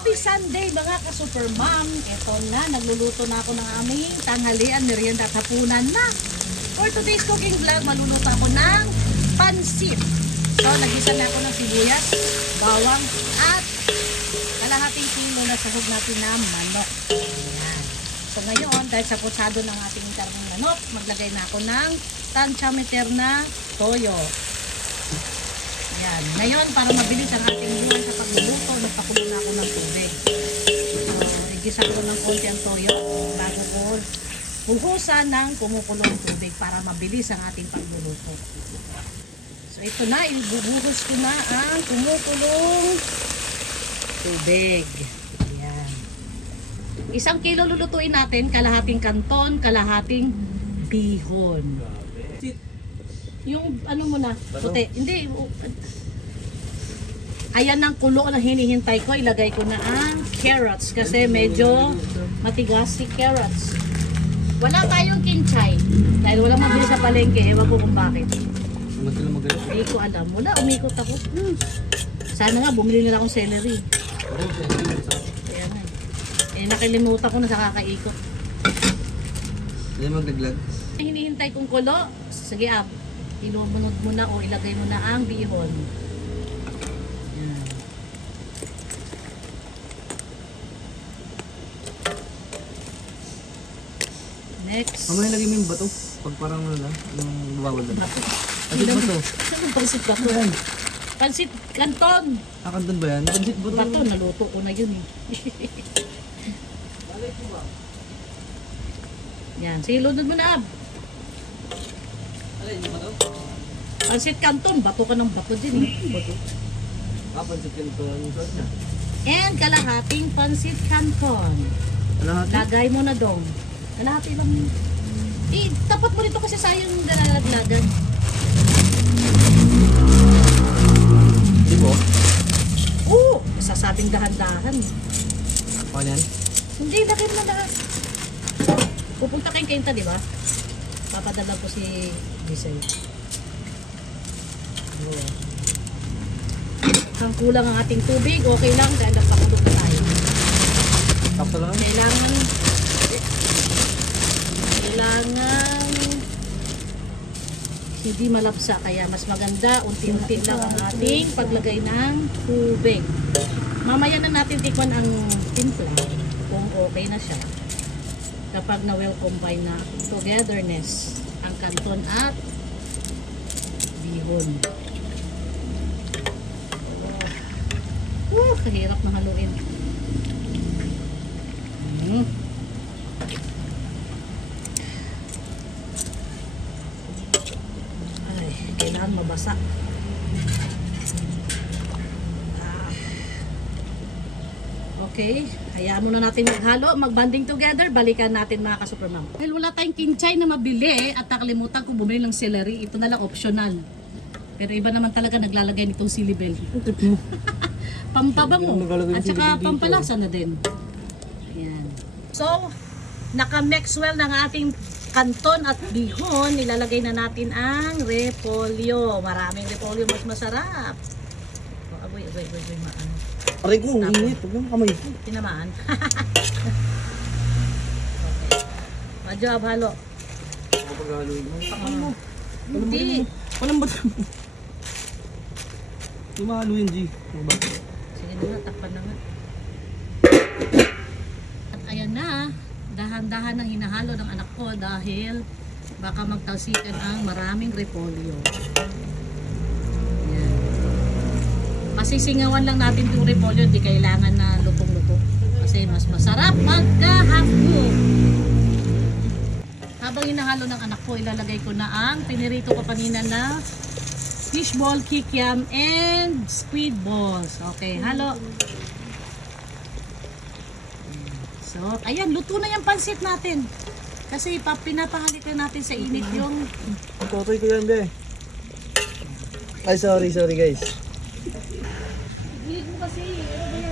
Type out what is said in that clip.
Happy Sunday mga ka-super mom. Ito na, nagluluto na ako ng aming tanghalian, merienda at hapunan na. For today's cooking vlog, maluluto ako ng pansit. So, nagisa na ako ng sibuyas, bawang, at kalahating kilo na sahog natin na manok. Ayan. So, ngayon, dahil sa putsado ng ating karning manok, maglagay na ako ng tantiameter na toyo. Ayan. Ngayon, para mabilis ang ating buwan sa pagluluto, nagpakulo na ako ng tubig. So, igisa ko ng konti ang toyo bago ko buhusan ng kumukulong tubig para mabilis ang ating pagluluto. So, ito na, ibubuhos ko na ang kumukulong tubig. Ayan. 1 kilo lulutuin natin, kalahating kanton, kalahating bihon. Yung ano mo na, puti. Hindi. Ayan ang kulo na hinihintay ko. Ilagay ko na ang carrots kasi medyo matigas si carrots. Wala tayong kinchay. Dahil walang mabili sa palengke. Ewan ko kung bakit. Hindi ko alam. Wala, umikot ako. Sana nga, bumili nila akong celery. Kaya nga. Nakilimutan ko na sa kakaikot. Hindi maglaglag. Hinihintay kong kulo. Sige, inumunod mo na o ilagay mo na ang bihon. Yan. Next. Mamaya lagay mo yung bato. Pag parang ano na, yung bawal na. Bato. Pansit bato. Anong pansit bato? Pansit kanton. Kanton ba yan? Pansit bato. Bato, naluto ko na yun eh. Yan, sige, lunod mo na, Ab. Alay, yung bato? Pansit kanton, bato ka ng bato din eh. Bato. Pansit kanton yung sauce na. And kalahating pansit canton. Kalahati? Lagay mo na dong. Kalahati lang. Tapat mo nito kasi sayang yung dalalaglagan. Di ba? Oo! Sasabing dahan-dahan. Paano yan? Hindi, lagay mo na lahat. Pupunta kayong kainta, di ba? Papadala ko si Bisay. Oo. Ang kulang ang ating tubig, okay lang dahil nagpakulog na tayo. Tapos lang? Kailangan hindi malapsa, kaya mas maganda unti-unti lang ang ating paglagay ng tubig. Mamaya na natin tikman ang timpla kung okay na siya kapag na well combine na togetherness ang kanton at bihon. Kahirap na haluin. Ay, kailangan mabasa. Okay, hayaan muna natin maghalo, magbanding together, balikan natin mga ka-supermom. Dahil wala tayong kinchay na mabili at nakalimutan ko bumili ng celery, ito na lang optional. Pero iba naman talaga naglalagay nitong silibel. Pampabango at saka pampalasa na din. Ayan. So, naka-mix well ng ating kanton at bihon, nilalagay na natin ang repolyo. Maraming repolyo, mas masarap. Aboy, maano. Aray ko, init. Huwag lang kamay ko. Tinamaan. Okay. Madyo, abhalo. Pag-haluin mo. Takpan mo. Hindi. Walang bato. Hindi mahaluin, G. Ano ba? Sige na nga, takpan na nga. At ayan na, dahan-dahan ang hinahalo ng anak ko dahil baka magtalsikan ang maraming repolyo. Ayan. Pasisingawan lang natin yung repolyo, hindi kailangan na lutong-luto. Kasi mas masarap magkahaplo. Habang hinahalo ng anak ko, ilalagay ko na ang pinirito ko kanina na fishball, kikiam, and squid balls. Okay, halo. So, ayan, luto na yung pansit natin. Kasi pinapahalik na natin sa init yung... Totoy ko yan, be. Ay, sorry guys. Hilig mo kasi, ano ba yan?